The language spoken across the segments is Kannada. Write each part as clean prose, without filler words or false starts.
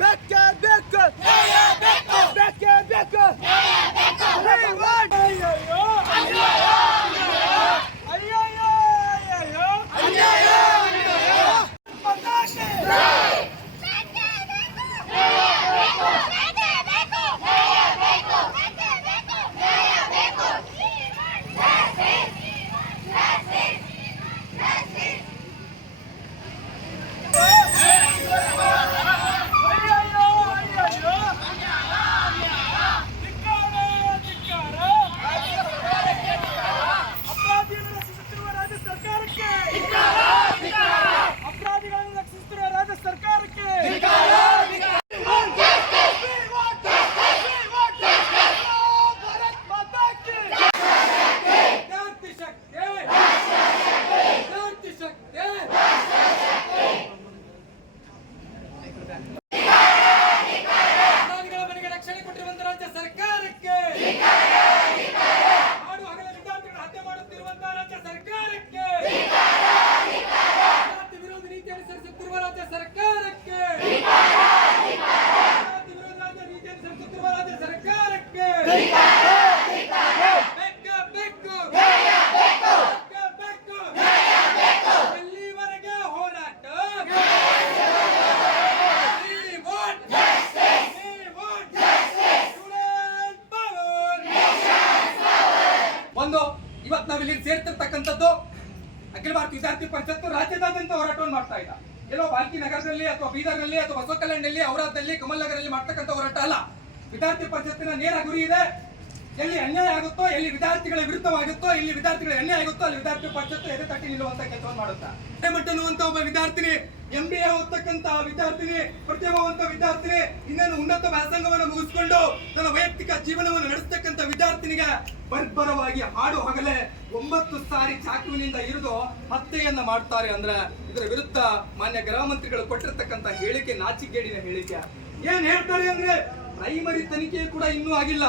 ಬೇಕೇ ಬೇಕು ಬೇಕೇ ಬೇಕು ಇವತ್ತು ನಾವಿಲ್ಲಿ ಸೇರ್ತಿರ್ತಕ್ಕಂಥದ್ದು ಅಖಿಲ ಭಾರತ ವಿದ್ಯಾರ್ಥಿ ಪರಿಷತ್ತು ರಾಜ್ಯದಾದ್ಯಂತ ಹೋರಾಟವನ್ನು ಮಾಡ್ತಾ ಇದ್ದ. ಎಲ್ಲೋ ಬಾಲ್ಕಿ ನಗರದಲ್ಲಿ ಅಥವಾ ಬೀದರ್ನಲ್ಲಿ ಅಥವಾ ಬಸವಕಲ್ಯಾಣದಲ್ಲಿ ಔರಾದ್ನಲ್ಲಿ ಕಮಲ್ ನಗರಲ್ಲಿ ಮಾಡ್ತಕ್ಕಂಥ ಹೋರಾಟ ಅಲ್ಲ. ವಿದ್ಯಾರ್ಥಿ ಪರಿಷತ್ತಿನ ನೇರ ಗುರಿ ಇದೆ, ಎಲ್ಲಿ ಅನ್ಯಾಯ ಆಗುತ್ತೋ, ಎಲ್ಲಿ ವಿದ್ಯಾರ್ಥಿಗಳ ವಿರುದ್ಧವಾಗುತ್ತೋ, ಎಲ್ಲಿ ವಿದ್ಯಾರ್ಥಿಗಳ ಅನ್ಯಾಯ ಆಗುತ್ತೋ ಅಲ್ಲಿ ವಿದ್ಯಾರ್ಥಿ ಪರಿಷತ್ತು ಎದೆ ತಟ್ಟಿ ನಿಲ್ಲುವಂತ ಕೆಲಸವನ್ನು ಮಾಡುತ್ತಾ. ಮಟ್ಟನ್ನುವಂತ ಒಬ್ಬ ವಿದ್ಯಾರ್ಥಿನಿ, MBA ಓದ್ತಕ್ಕಂತ ವಿದ್ಯಾರ್ಥಿನಿ, ಪ್ರತಿಭಾವಂತ ವಿದ್ಯಾರ್ಥಿನಿ, ಇನ್ನೇನು ಉನ್ನತ ವ್ಯಾಸಂಗವನ್ನು ಮುಗಿಸಿಕೊಂಡು ತನ್ನ ವೈಯಕ್ತಿಕ ಜೀವನವನ್ನು ನಡೆಸತಕ್ಕಂತ ವಿದ್ಯಾರ್ಥಿನಿಗೆ ಬರ್ಬರವಾಗಿ ಹಾಡು ಹಗಲೇ 9 ಸಾರಿ ಚಾಕುವಿನಿಂದ ಇರಿದು ಹತ್ಯೆಯನ್ನ ಮಾಡ್ತಾರೆ ಅಂದ್ರೆ ಇದರ ವಿರುದ್ಧ ಮಾನ್ಯ ಗೃಹ ಮಂತ್ರಿಗಳು ಕೊಟ್ಟಿರ್ತಕ್ಕಂತ ಹೇಳಿಕೆ ನಾಚಿಕೆಗೇಡಿನ ಹೇಳಿಕೆ. ಏನ್ ಹೇಳ್ತಾರೆ ಅಂದ್ರೆ ಪ್ರೈಮರಿ ತನಿಖೆ ಕೂಡ ಇನ್ನೂ ಆಗಿಲ್ಲ,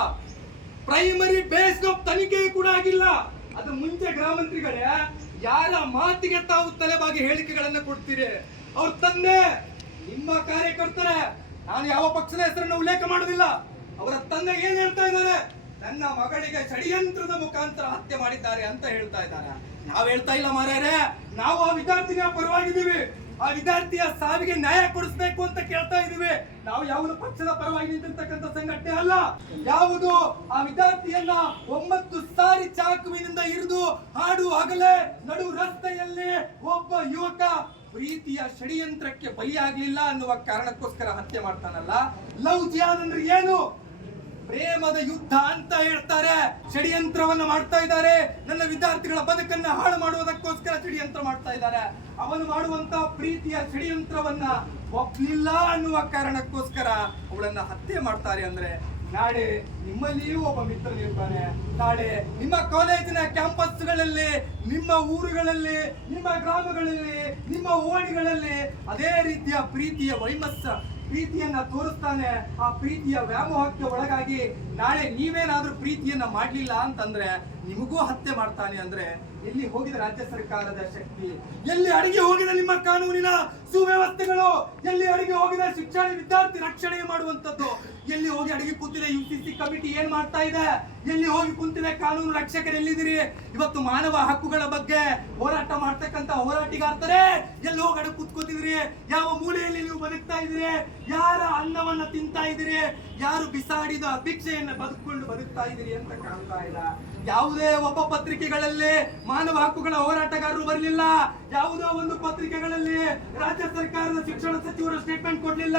ಪ್ರೈಮರಿ ಬೇಸ್ ಆಫ್ ತನಿಖೆ ಕೂಡ ಆಗಿಲ್ಲ. ಅದು ಮುಂಚೆ ಗೃಹ ಮಂತ್ರಿಗಳೇ ಯಾರ ಮಾತಿಗೆ ತಾವು ತಲೆಬಾಗಿ ಹೇಳಿಕೆಗಳನ್ನ ಕೊಡ್ತೀರಿ? ಅವ್ರ ತಂದೆ ನಿಮ್ಮ ಕಾರ್ಯಕರ್ತರೆ, ನಾನು ಯಾವ ಪಕ್ಷದ ಹೆಸರನ್ನು ಉಲ್ಲೇಖ ಮಾಡೋದಿಲ್ಲ, ಅವರ ತಂದೆ ಏನ್ ಹೇಳ್ತಾ ಇದ್ದಾರೆ? ನನ್ನ ಮಗಳಿಗೆ ಷಡ್ಯಂತ್ರದ ಮುಖಾಂತರ ಹತ್ಯೆ ಮಾಡಿದ್ದಾರೆ ಅಂತ ಹೇಳ್ತಾ ಇದ್ದಾರೆ. ನಾವ್ ಹೇಳ್ತಾ ಇಲ್ಲ ಮಾರ್ಯಾರೆ, ನಾವು ಆ ವಿದ್ಯಾರ್ಥಿನಿಯ ಪರವಾಗಿದ್ದೀವಿ, ಆ ವಿದ್ಯಾರ್ಥಿಯ ಸಾವಿಗೆ ನ್ಯಾಯ ಕೊಡಿಸ್ಬೇಕು ಅಂತ ಕೇಳ್ತಾ ಇದೀವಿ. ನಾವು ಯಾವುದು ಪಕ್ಷದ ಪರವಾಗಿ ನಿಂತಿರ್ತಕ್ಕಂಥ ಸಂಘಟನೆ ಅಲ್ಲ. ಯಾವುದು ಆ ವಿದ್ಯಾರ್ಥಿಯನ್ನ 9 ಸಾರಿ ಚಾಕುವಿನಿಂದ ಇರಿದು ಹಾಡು ಹಗಲೇ ನಡು ರಸ್ತೆಯಲ್ಲಿ ಒಬ್ಬ ಯುವಕ ಪ್ರೀತಿಯ ಷಡ್ಯಂತ್ರಕ್ಕೆ ಬಲಿಯಾಗ್ಲಿಲ್ಲ ಅನ್ನುವ ಕಾರಣಕ್ಕೋಸ್ಕರ ಹತ್ಯೆ ಮಾಡ್ತಾನಲ್ಲ. ಲವ್ ಜಿಹಾದ್ ಅಂದ್ರೆ ಏನು? ಪ್ರೇಮದ ಯುದ್ಧ ಅಂತ ಹೇಳ್ತಾರೆ. ಷಡ್ಯಂತ್ರವನ್ನ ಮಾಡ್ತಾ ಇದ್ದಾರೆ, ನನ್ನ ವಿದ್ಯಾರ್ಥಿಗಳ ಬದುಕನ್ನ ಹಾಳು ಮಾಡುವುದಕ್ಕೋಸ್ಕರ ಷಡ್ಯಂತ್ರ ಮಾಡ್ತಾ ಇದ್ದಾರೆ. ಅವನು ಮಾಡುವಂತ ಪ್ರೀತಿಯ ಷಡ್ಯಂತ್ರವನ್ನ ಒಪ್ಲಿಲ್ಲ ಅನ್ನುವ ಕಾರಣಕ್ಕೋಸ್ಕರ ಅವಳನ್ನ ಹತ್ಯೆ ಮಾಡ್ತಾರೆ. ಅಂದ್ರೆ ನಾಳೆ ನಿಮ್ಮಲ್ಲಿಯೂ ಒಬ್ಬ ಮಿತ್ರನಿರ್ತಾನೆ, ನಾಳೆ ನಿಮ್ಮ ಕಾಲೇಜಿನ ಕ್ಯಾಂಪಸ್ಗಳಲ್ಲಿ, ನಿಮ್ಮ ಊರುಗಳಲ್ಲಿ, ನಿಮ್ಮ ಗ್ರಾಮಗಳಲ್ಲಿ, ನಿಮ್ಮ ಓಣಿಗಳಲ್ಲಿ ಅದೇ ರೀತಿಯ ಪ್ರೀತಿಯ ಪ್ರೀತಿಯನ್ನ ತೋರಿಸ್ತಾನೆ. ಆ ಪ್ರೀತಿಯ ವ್ಯಾಮೋಹಕ್ಕೆ ಒಳಗಾಗಿ ನಾಳೆ ನೀವೇನಾದ್ರೂ ಪ್ರೀತಿಯನ್ನ ಮಾಡ್ಲಿಲ್ಲ ಅಂತಂದ್ರೆ ನಿಮಗೂ ಹತ್ಯೆ ಮಾಡ್ತಾನೆ. ಅಂದ್ರೆ ಎಲ್ಲಿ ಹೋಗಿದೆ ರಾಜ್ಯ ಸರ್ಕಾರದ ಶಕ್ತಿ? ಎಲ್ಲಿ ಅಡಗಿ ಹೋಗಿದೆ ನಿಮ್ಮ ಕಾನೂನಿನ ಸುವ್ಯವಸ್ಥೆಗಳು? ಎಲ್ಲಿ ಅಡಗಿ ಹೋಗಿದೆ ಶಿಕ್ಷಣ ವಿದ್ಯಾರ್ಥಿ ರಕ್ಷಣೆ ಮಾಡುವಂತದ್ದು? ಎಲ್ಲಿ ಹೋಗಿ ಅಡಗಿ ಕೂತಿದೆ UCC ಕಮಿಟಿ ಏನ್ ಮಾಡ್ತಾ ಇದೆ? ಎಲ್ಲಿ ಹೋಗಿ ಕುಂತಿದೆ ಕಾನೂನು ರಕ್ಷಕರು? ಎಲ್ಲಿದ್ದೀರಿ ಇವತ್ತು? ಮಾನವ ಹಕ್ಕುಗಳ ಬಗ್ಗೆ ಹೋರಾಟ ಮಾಡ್ತಕ್ಕಂತ ಹೋರಾಟಿಗಾರ್ತಾರೆ ಎಲ್ಲಿ ಹೋಗಿ ಅಡಗಿ ಕೂತ್ಕೋತಿದ್ರಿ? ಯಾವ ಮೂಲೆಯಲ್ಲಿ ನೀವು ಬದುಕ್ತಾ ಇದ್ದೀರಿ? ಯಾರ ಅನ್ನವನ್ನ ತಿಂತಾ ಇದ್ದೀರಿ? ಯಾರು ಬಿಸಾಡಿದ ಅಭಿಕ್ಷೆಯನ್ನ ಬದುಕ್ತಾ ಇದ್ದೀರಿ ಅಂತ ಕಾಣ್ತಾ ಇಲ್ಲ. ಯಾವುದೇ ಒಬ್ಬ ಪತ್ರಿಕೆಗಳಲ್ಲಿ ಮಾನವ ಹಕ್ಕುಗಳ ಹೋರಾಟಗಾರರು ಬರಲಿಲ್ಲ. ಯಾವುದೋ ಒಂದು ಪತ್ರಿಕೆಗಳಲ್ಲಿ ರಾಜ್ಯ ಸರ್ಕಾರದ ಶಿಕ್ಷಣ ಸಚಿವರು ಸ್ಟೇಟ್ಮೆಂಟ್ ಕೊಡ್ಲಿಲ್ಲ.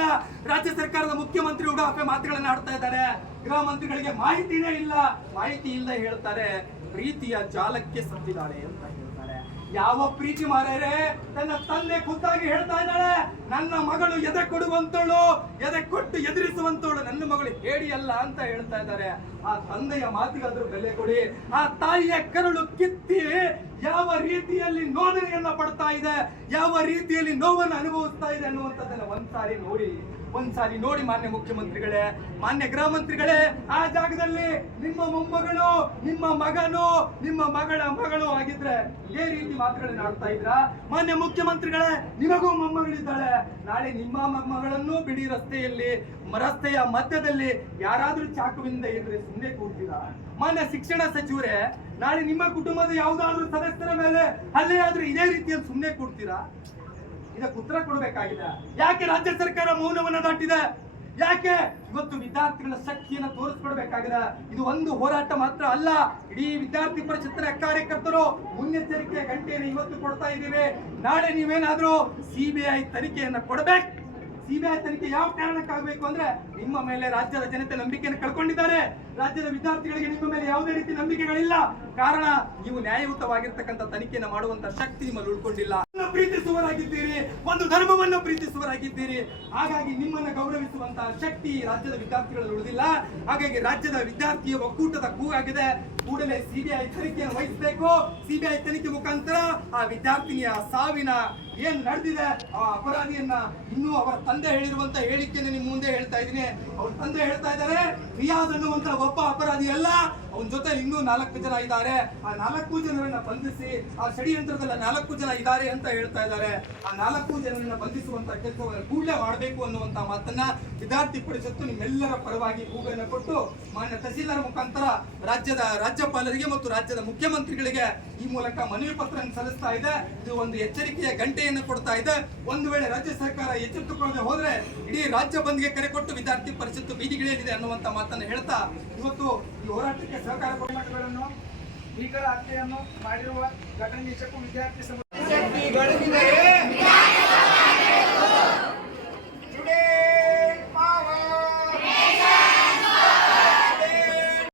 ರಾಜ್ಯ ಸರ್ಕಾರದ ಮುಖ್ಯಮಂತ್ರಿ ಉಡಾಫೆ ಮಾತುಗಳನ್ನ ಆಡ್ತಾ ಇದ್ದಾರೆ. ಗೃಹ ಮಂತ್ರಿಗಳಿಗೆ ಮಾಹಿತಿನೇ ಇಲ್ಲ. ಮಾಹಿತಿ ಇಲ್ಲ ಹೇಳ್ತಾರೆ ಪ್ರೀತಿಯ ಜಾಲಕ್ಕೆ ಸತ್ತಿದ್ದಾಳೆ ಅಂತ ಹೇಳ್ತಾರೆ. ಯಾವ ಪ್ರೀತಿ ಮಾರ್ಯಾರೆ? ತನ್ನ ತಂದೆ ಖುದ್ದಾಗಿ ಹೇಳ್ತಾ ಇದ್ದಾಳೆ, ನನ್ನ ಮಗಳು ಎದೆ ಕೊಡುವಂತವಳು, ಎದೆ ಕೊಟ್ಟು ಎದುರಿಸುವಂತವಳು, ನನ್ನ ಮಗಳು ಹೇಳಿ ಅಲ್ಲ ಅಂತ ಹೇಳ್ತಾ ಇದ್ದಾರೆ. ಆ ತಂದೆಯ ಮಾತಿಗಾದ್ರೂ ಬೆಲೆ ಕೊಡಿ. ಆ ತಾಯಿಯ ಕರುಳು ಕಿತ್ತಿ ಯಾವ ರೀತಿಯಲ್ಲಿ ನೋದನೆಯನ್ನ ಪಡ್ತಾ ಇದೆ, ಯಾವ ರೀತಿಯಲ್ಲಿ ನೋವನ್ನು ಅನುಭವಿಸ್ತಾ ಇದೆ ಅನ್ನುವಂಥದ್ದನ್ನ ಒಂದ್ಸಾರಿ ನೋಡಿ. ಒಂದ್ಸಾರಿ ನೋಡಿ ಮಾನ್ಯ ಮುಖ್ಯಮಂತ್ರಿಗಳೇ, ಮಾನ್ಯ ಗೃಹ ಮಂತ್ರಿಗಳೇ, ಆ ಜಾಗದಲ್ಲಿ ನಿಮ್ಮ ಮೊಮ್ಮಗಳು, ನಿಮ್ಮ ಮಗನು, ನಿಮ್ಮ ಮಗಳ ಮಗಳು ಆಗಿದ್ರೆ ಇದೇ ರೀತಿ ಮಾತುಗಳನ್ನ ಆಡ್ತಾ ಇದ್ರ? ಮಾನ್ಯ ಮುಖ್ಯಮಂತ್ರಿಗಳೇ, ನಿಮಗೂ ಮೊಮ್ಮಗಳಿದ್ದಾಳೆ. ನಾಳೆ ನಿಮ್ಮ ಮೊಮ್ಮಗಳನ್ನು ಬಿಡಿ ರಸ್ತೆಯ ಮಧ್ಯದಲ್ಲಿ ಯಾರಾದ್ರೂ ಚಾಕುವಿಂದ ಇದ್ರೆ ಸುಮ್ಮನೆ ಕೂರ್ತೀರಾ? ಮಾನ್ಯ ಶಿಕ್ಷಣ ಸಚಿವರೇ, ನಾಳೆ ನಿಮ್ಮ ಕುಟುಂಬದ ಯಾವುದಾದ್ರೂ ಸದಸ್ಯರ ಮೇಲೆ ಹಲ್ಲೆ ಆದ್ರೆ ಇದೇ ರೀತಿಯಲ್ಲಿ ಸುಮ್ಮನೆ ಕೂಡ್ತೀರಾ? ಇದಕ್ಕೆ ಉತ್ತರ ಕೊಡಬೇಕಾಗಿದೆ. ಯಾಕೆ ರಾಜ್ಯ ಸರ್ಕಾರ ಮೌನವನ್ನ ದಾಟಿದೆ? ಯಾಕೆ ಇವತ್ತು ವಿದ್ಯಾರ್ಥಿಗಳ ಶಕ್ತಿಯನ್ನು ತೋರಿಸ್ಕೊಡ್ಬೇಕಾಗಿದೆ? ಇದು ಒಂದು ಹೋರಾಟ ಮಾತ್ರ ಅಲ್ಲ, ಇಡೀ ವಿದ್ಯಾರ್ಥಿ ಪರಿಷತ್ತಿನ ಕಾರ್ಯಕರ್ತರು ಮುನ್ನೆಚ್ಚರಿಕೆಯ ಗಂಟೆಯನ್ನು ಇವತ್ತು ಕೊಡ್ತಾ ಇದ್ದೀವಿ. ನಾಳೆ ನೀವೇನಾದ್ರೂ ಸಿಬಿಐ ತನಿಖೆಯನ್ನ ಕೊಡಬೇಕು. ಸಿಬಿಐ ತನಿಖೆ ಯಾವ ಕಾರಣಕ್ಕಾಗಬೇಕು ಅಂದ್ರೆ, ನಿಮ್ಮ ಮೇಲೆ ರಾಜ್ಯದ ಜನತೆ ನಂಬಿಕೆಯನ್ನು ಕಳ್ಕೊಂಡಿದ್ದಾರೆ. ರಾಜ್ಯದ ವಿದ್ಯಾರ್ಥಿಗಳಿಗೆ ನಿಮ್ಮ ಮೇಲೆ ಯಾವುದೇ ರೀತಿ ನಂಬಿಕೆಗಳಿಲ್ಲ. ಕಾರಣ, ನೀವು ನ್ಯಾಯಯುತವಾಗಿರ್ತಕ್ಕಂಥ ತನಿಖೆಯನ್ನು ಮಾಡುವಂತ ಶಕ್ತಿ ನಿಮ್ಮಲ್ಲಿ ಉಳ್ಕೊಂಡಿಲ್ಲ. ಪ್ರೀತಿಸುವರಾಗಿದ್ದೀರಿ, ಒಂದು ಧರ್ಮವನ್ನು ಪ್ರೀತಿಸುವರಾಗಿದ್ದೀರಿ. ಹಾಗಾಗಿ ನಿಮ್ಮನ್ನು ಗೌರವಿಸುವಂತಹ ಶಕ್ತಿ ರಾಜ್ಯದ ವಿದ್ಯಾರ್ಥಿಗಳಲ್ಲಿ ಉಳಿದಿಲ್ಲ. ಹಾಗಾಗಿ ರಾಜ್ಯದ ವಿದ್ಯಾರ್ಥಿಯ ಒಕ್ಕೂಟದ ಕೂಗಾಗಿದೆ, ಕೂಡಲೇ ಸಿಬಿಐ ತನಿಖೆಯನ್ನು ವಹಿಸಬೇಕು. ಸಿಬಿಐ ತನಿಖೆ ಮುಖಾಂತರ ಆ ವಿದ್ಯಾರ್ಥಿನಿಯ ಸಾವಿನ ಏನ್ ನಡೆದಿದೆ, ಆ ಅಪರಾಧಿಯನ್ನ ಇನ್ನೂ ಅವರ ತಂದೆ ಹೇಳಿರುವಂತ ಹೇಳಿಕೆಯನ್ನು ನಿಮ್ಮ ಮುಂದೆ ಹೇಳ್ತಾ ಇದ್ದೀನಿ. ಅವ್ರ ತಂದೆ ಹೇಳ್ತಾ ಇದ್ದಾರೆ, ರಿಯಾಜ್ ಅನ್ನುವಂತ ಒಬ್ಬ ಅಪರಾಧಿ ಅಲ್ಲ, ಅವನ ಜೊತೆ ಇನ್ನೂ 4 ಜನ ಇದ್ದಾರೆ. ಆ 4 ಜನರನ್ನ ಬಂಧಿಸಿ, ಆ ಷಡ್ಯಂತ್ರದಲ್ಲಿ 4 ಜನ ಇದ್ದಾರೆ ಅಂತ ಹೇಳ್ತಾ ಇದ್ದಾರೆ. ಆ 4 ಜನರನ್ನ ಬಂಧಿಸುವಂತ ಕೆಲಸವನ್ನು ಕೂಡಲೇ ಮಾಡಬೇಕು ಅನ್ನುವಂತ ಮಾತನ್ನ ವಿದ್ಯಾರ್ಥಿ ಪರಿಷತ್ತು ನಿಮ್ಮೆಲ್ಲರ ಪರವಾಗಿ ಕೂಗನ್ನು ಕೊಟ್ಟು ಮಾನ್ಯ ತಹಸೀಲ್ದಾರ್ ಮುಖಾಂತರ ರಾಜ್ಯದ ರಾಜ್ಯಪಾಲರಿಗೆ ಮತ್ತು ರಾಜ್ಯದ ಮುಖ್ಯಮಂತ್ರಿಗಳಿಗೆ ಈ ಮೂಲಕ ಮನವಿ ಪತ್ರ ಸಲ್ಲಿಸ್ತಾ ಇದೆ. ಇದು ಒಂದು ಎಚ್ಚರಿಕೆಯ ಗಂಟೆಯನ್ನು ಕೊಡ್ತಾ ಇದೆ. ಒಂದು ವೇಳೆ ರಾಜ್ಯ ಸರ್ಕಾರ ಎಚ್ಚೆತ್ತುಕೊಳ್ಳದೆ ಹೋದ್ರೆ ಇಡೀ ರಾಜ್ಯ ಬಂದ್ಗೆ ಕರೆ ಕೊಟ್ಟು ವಿದ್ಯಾರ್ಥಿ ಪರಿಷತ್ತು ಬೀದಿಗಿಳಿಯಲಿದೆ ಅನ್ನುವಂತ ಮಾತನ್ನು ಹೇಳ್ತಾ ಇವತ್ತು ಈ ಹೋರಾಟಕ್ಕೆ ಸಹಕಾರ ಭೀಕರ ಹತ್ಯೆಯನ್ನು ಮಾಡಿರುವ ಘಟನೆ ನಿಜಕ್ಕೂ ವಿದ್ಯಾರ್ಥಿ